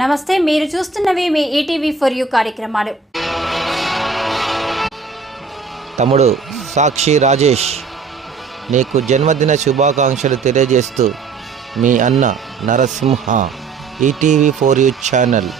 నమస్తే, మీరు చూస్తున్నవి మీ ఈటీవీ ఫర్ యూ కార్యక్రమాలు. తమ్ముడు సాక్షి రాజేష్ నీకు జన్మదిన శుభాకాంక్షలు తెలియజేస్తూ మీ అన్న Narasimha, ETV for you channel.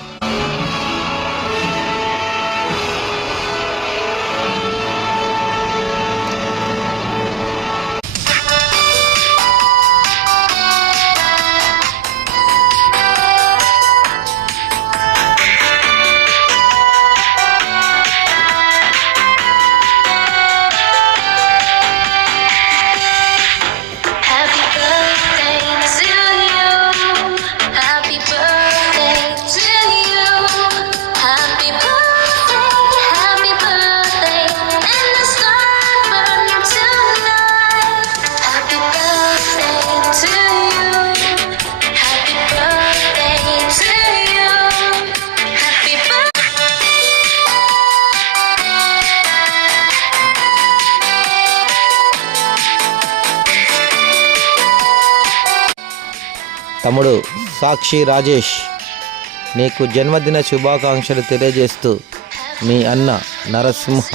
తమ్ముడు సాక్షి రాజేష్ నీకు జన్మదిన శుభాకాంక్షలు తెలియజేస్తూ మీ అన్న Narasimha,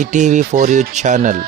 ETV for you channel.